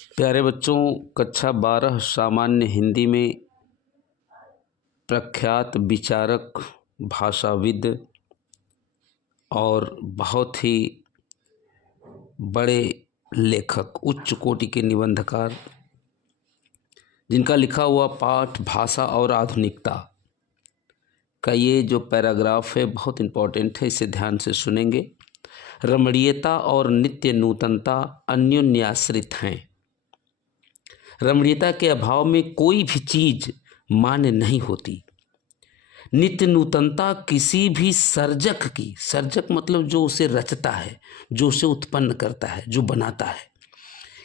प्यारे बच्चों, कक्षा 12 सामान्य हिंदी में प्रख्यात विचारक, भाषाविद और बहुत ही बड़े लेखक, उच्च कोटि के निबंधकार, जिनका लिखा हुआ पाठ भाषा और आधुनिकता का ये जो पैराग्राफ है बहुत इम्पोर्टेंट है, इसे ध्यान से सुनेंगे। रमणीयता और नित्य नूतनता अन्योन्याश्रित हैं। रमणीयता के अभाव में कोई भी चीज मान्य नहीं होती। नित्य नूतनता किसी भी सर्जक की, सर्जक मतलब जो उसे रचता है, जो उसे उत्पन्न करता है, जो बनाता है,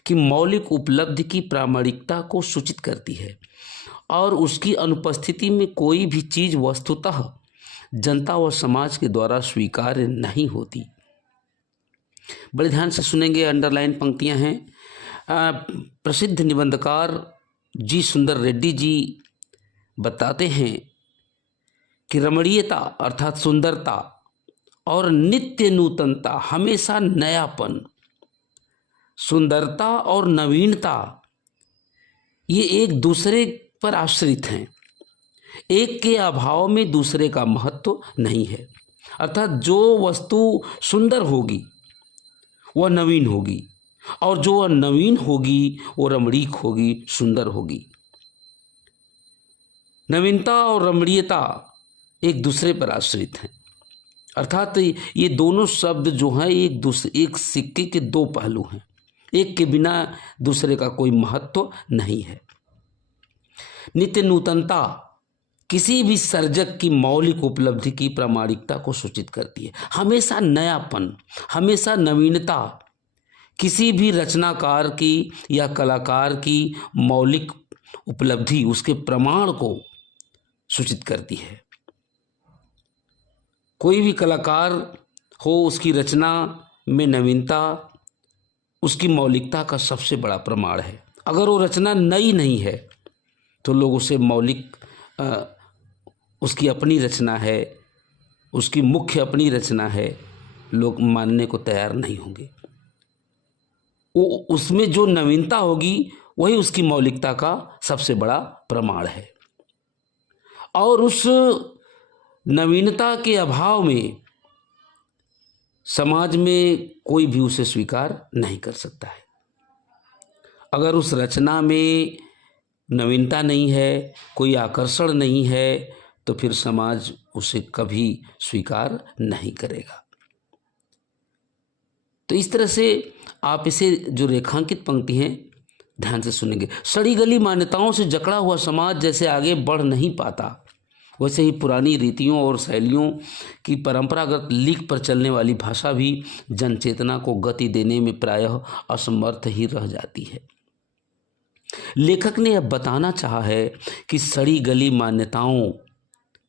कि मौलिक उपलब्धि की प्रामाणिकता को सूचित करती है और उसकी अनुपस्थिति में कोई भी चीज वस्तुतः जनता व समाज के द्वारा स्वीकार्य नहीं होती। बड़े ध्यान से सुनेंगे, अंडरलाइन पंक्तियां हैं। प्रसिद्ध निबंधकार जी सुंदर रेड्डी जी बताते हैं कि रमणीयता अर्थात सुंदरता और नित्य नूतनता, हमेशा नयापन, सुंदरता और नवीनता ये एक दूसरे पर आश्रित हैं। एक के अभाव में दूसरे का महत्व नहीं है। अर्थात जो वस्तु सुंदर होगी वह नवीन होगी और जो वह नवीन होगी वो रमणीक होगी, सुंदर होगी। नवीनता और रमणीयता एक दूसरे पर आश्रित हैं। अर्थात ये दोनों शब्द जो हैं एक सिक्के के दो पहलू हैं। एक के बिना दूसरे का कोई महत्व नहीं है। नित्य नूतनता किसी भी सर्जक की मौलिक उपलब्धि की प्रामाणिकता को सूचित करती है। हमेशा नयापन, हमेशा नवीनता किसी भी रचनाकार की या कलाकार की मौलिक उपलब्धि, उसके प्रमाण को सूचित करती है। कोई भी कलाकार हो, उसकी रचना में नवीनता उसकी मौलिकता का सबसे बड़ा प्रमाण है। अगर वो रचना नई नहीं है तो लोग उसे मौलिक, उसकी अपनी रचना है, उसकी मुख्य अपनी रचना है, लोग मानने को तैयार नहीं होंगे। वो उसमें जो नवीनता होगी वही उसकी मौलिकता का सबसे बड़ा प्रमाण है। और उस नवीनता के अभाव में समाज में कोई भी उसे स्वीकार नहीं कर सकता है। अगर उस रचना में नवीनता नहीं है, कोई आकर्षण नहीं है, तो फिर समाज उसे कभी स्वीकार नहीं करेगा। तो इस तरह से आप इसे जो रेखांकित पंक्ति हैं ध्यान से सुनेंगे। सड़ी गली मान्यताओं से जकड़ा हुआ समाज जैसे आगे बढ़ नहीं पाता, वैसे ही पुरानी रीतियों और शैलियों की परंपरागत लीक पर चलने वाली भाषा भी जनचेतना को गति देने में प्रायः असमर्थ ही रह जाती है। लेखक ने यह बताना चाहा है कि सड़ी गली मान्यताओं,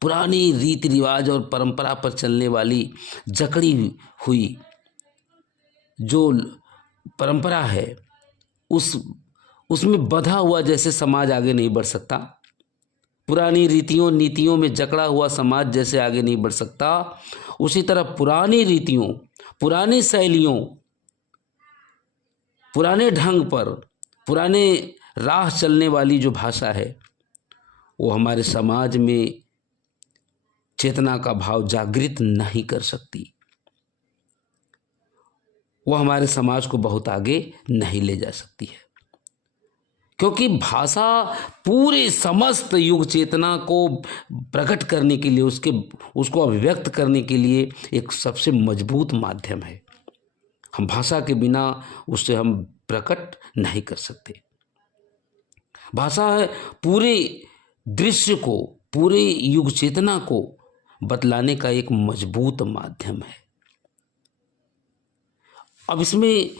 पुरानी रीति रिवाज और परंपरा पर चलने वाली जकड़ी हुई जो परंपरा है, उसमें बंधा हुआ जैसे समाज आगे नहीं बढ़ सकता। पुरानी रीतियों नीतियों में जकड़ा हुआ समाज जैसे आगे नहीं बढ़ सकता, उसी तरह पुरानी रीतियों, पुरानी शैलियों, पुराने ढंग पर, पुराने राह चलने वाली जो भाषा है वो हमारे समाज में चेतना का भाव जागृत नहीं कर सकती। वह हमारे समाज को बहुत आगे नहीं ले जा सकती है, क्योंकि भाषा पूरे समस्त युग चेतना को प्रकट करने के लिए, उसको अभिव्यक्त करने के लिए एक सबसे मजबूत माध्यम है। हम भाषा के बिना उससे हम प्रकट नहीं कर सकते। भाषा पूरे दृश्य को, पूरे युग चेतना को बतलाने का एक मजबूत माध्यम है। अब इसमें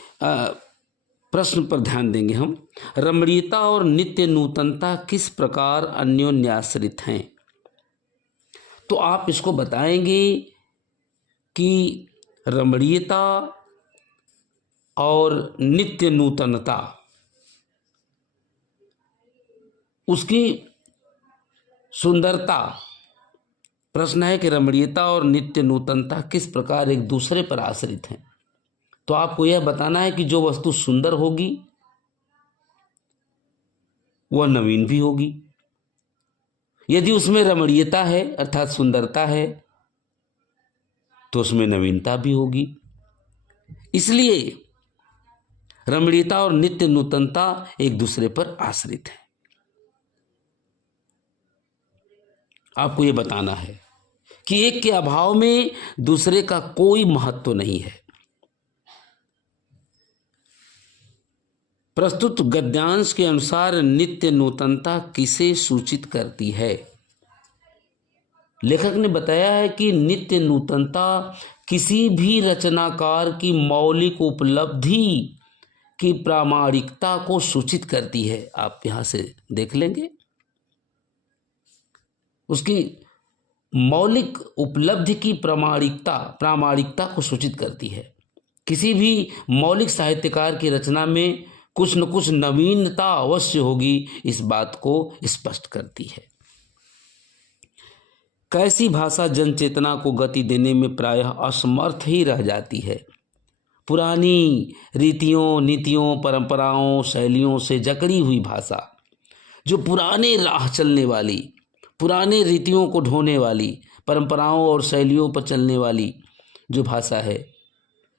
प्रश्न पर ध्यान देंगे हम। रमणीयता और नित्य नूतनता किस प्रकार अन्योन्याश्रित हैं? तो आप इसको बताएंगे कि रमणीयता और नित्य नूतनता, उसकी सुंदरता, प्रश्न है कि रमणीयता और नित्य नूतनता किस प्रकार एक दूसरे पर आश्रित हैं। तो आपको यह बताना है कि जो वस्तु सुंदर होगी वह नवीन भी होगी। यदि उसमें रमणीयता है अर्थात सुंदरता है तो उसमें नवीनता भी होगी। इसलिए रमणीयता और नित्य नूतनता एक दूसरे पर आश्रित है। आपको यह बताना है कि एक के अभाव में दूसरे का कोई महत्व नहीं है। प्रस्तुत गद्यांश के अनुसार नित्य नूतनता किसे सूचित करती है? लेखक ने बताया है कि नित्य नूतनता किसी भी रचनाकार की मौलिक उपलब्धि की प्रामाणिकता को सूचित करती है। आप यहां से देख लेंगे, उसकी मौलिक उपलब्धि की प्रामाणिकता को सूचित करती है। किसी भी मौलिक साहित्यकार की रचना में कुछ न कुछ नवीनता अवश्य होगी, इस बात को स्पष्ट करती है। कैसी भाषा जनचेतना को गति देने में प्रायः असमर्थ ही रह जाती है। पुरानी रीतियों, नीतियों, परंपराओं, शैलियों से जकड़ी हुई भाषा, जो पुराने राह चलने वाली, पुराने रीतियों को ढोने वाली, परंपराओं और शैलियों पर चलने वाली जो भाषा है,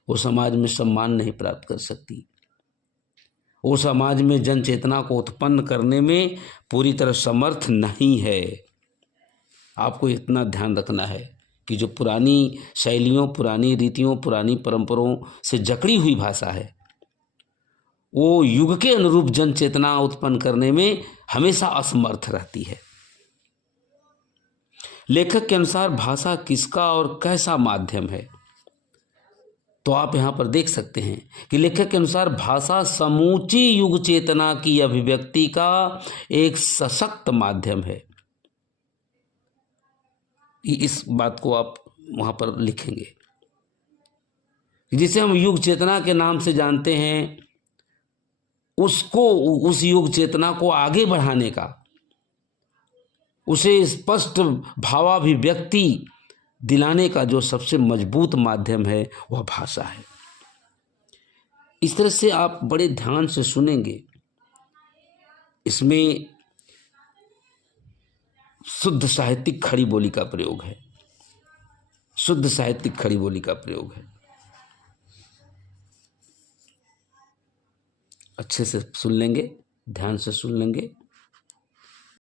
वो समाज में सम्मान नहीं प्राप्त कर सकती। वो समाज में जन चेतना को उत्पन्न करने में पूरी तरह समर्थ नहीं है। आपको इतना ध्यान रखना है कि जो पुरानी शैलियों, पुरानी रीतियों, पुरानी परंपराओं से जकड़ी हुई भाषा है, वो युग के अनुरूप जन चेतना उत्पन्न करने में हमेशा असमर्थ रहती है। लेखक के अनुसार भाषा किसका और कैसा माध्यम है? तो आप यहां पर देख सकते हैं कि लेखक के अनुसार भाषा समूची युग चेतना की अभिव्यक्ति का एक सशक्त माध्यम है। इस बात को आप वहां पर लिखेंगे। जिसे हम युग चेतना के नाम से जानते हैं, उसको, उस युग चेतना को आगे बढ़ाने का, उसे स्पष्ट भावाभिव्यक्ति दिलाने का जो सबसे मजबूत माध्यम है वह भाषा है। इस तरह से आप बड़े ध्यान से सुनेंगे। इसमें शुद्ध साहित्यिक खड़ी बोली का प्रयोग है, शुद्ध साहित्यिक खड़ी बोली का प्रयोग है। अच्छे से सुन लेंगे, ध्यान से सुन लेंगे